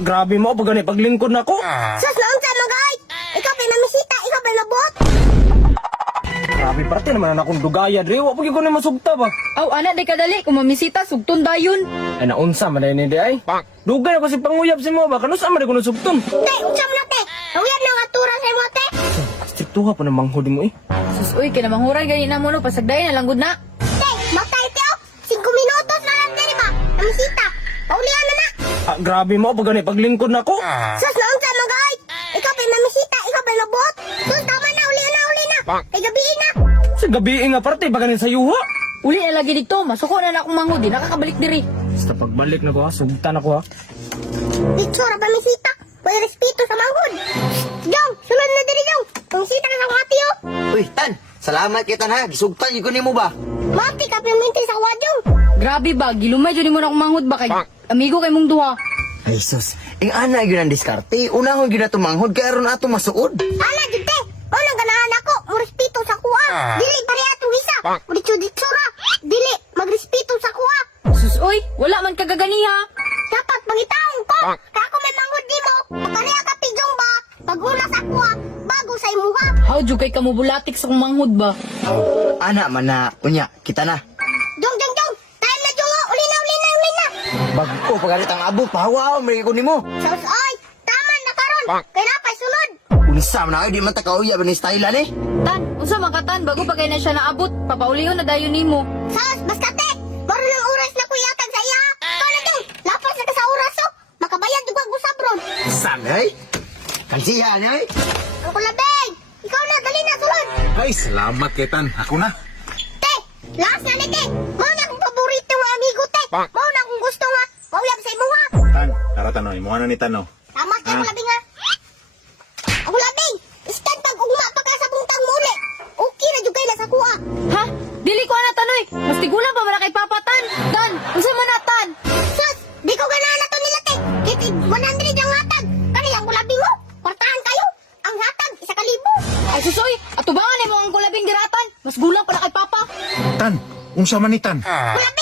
Grabe mo, pag gani, paglingkod na ko. Sus, naon sa magay? Ikaw pa namisita, ikaw pa nabot. Grabe, parte naman na akong dugaya, Dre. Wapag ko na masugta ba? Aw, anak, di kadali. Kung mamisita, sugton dayon. Ay, naunsa, manay ni ay. Dugay na ko si panguyab si mo ba? Kanus ama na ko nasugton. Te, unsam na te. Nawyan na nga tura sa imo te. Strikto ka pa ng manghod mo eh. Sus, uy, kinamanghuran gani na mo no. Pasagdayan na lang gud na. Te, matay te oh. 5 minutos na lang te ba? Namisita. Paulihan na na. Grabe mo, pag gani, paglingkod na ko. Sus, naon sa magay? Ikaw pa namisita, ikaw pa nabot. Sus, tama na, uli na. Kay gabiin na. Sa gabi nga parte, pag gani sa yuha. Uli na lagi dito. Masuko na na akong manghod. Di nakakabalik diri. Basta pagbalik na ko ha, sugtan ako ha. Ditsura pa misita. May respeto sa manghod. Jong, sulod na diri Jong. Misita ka sa mati oh. Uy, Tan! Salamat kita na. Gisugtan yung kunin mo ba? Mati ka piminti sa wadjong. Grabe ba? Gilumay dyan mo na akong manghod ba kay amigo kay mong duha. Ay, sus. Ing ana yun ang diskarte. Unahon yun na tumanghod. Kaya ron ato masuod. Ala, dite. O, nang ganahan ako. Respeto sa kuha. Dili, pare atong isa. Ditsura. Dili, magrespeto sa kuha. Sus, uy, wala man kagaganiha. Dapat mangitaong ko. Kaya ako may manghod di mo. Pagkaniya ka pijong ba? Pag-una sa kuha, bago sa imuha. How jud kay kamubulatik sa akong manghod ba? Ana man na. Unya, kita na. Jong. Time na, Jong. Uli na. Bagko, pagalit ang abot. Pahawa, may kunin mo. Sus, oy. Tama na karon. Kaya napay sunod. Unisa man ako, di man takauya ba ni style ni? Tan, unsa man ka tan bago pa kay na siya naabot. Papauliyon na dayon nimo. Sus, basta te. Maro ng oras na kuyatan sa iya. Ikaw na, Jong. Lapas na ka sa oras, oh. Makabayad yung pag-usabron. Sanay? Kansiya niya eh. Ang kulabeng. Ikaw na, dali na, sulod. Ay, salamat Ketan. Ako na. Te, last na ni te. Mao na akong paborito nga amigo, te. Mao na akong gusto nga. Mauyab sa imo nga. Tan, tara tanoy. Mo ano ni Tano? Tama ka, kulabing nga. Ang kulabing, istan pag ugma pa ka sa buntang muli. Okay na jud kay na sa kuha. Ha? Dili ko ana tanoy. Mas tigulan pa man na kay Papa Tan. Tan, unsa man na tan? Sus, di ko ganahan na to nila, te. Kiti 100 ang hatag. Kani ang kulabing mo. Portahan kayo. Ang hatag, 1,000. Ay susoy, atubangan nimo ang kulabing diratan. Mas gulang pa na kay Papa. Tan, unsa man ni Tan? Kulabing!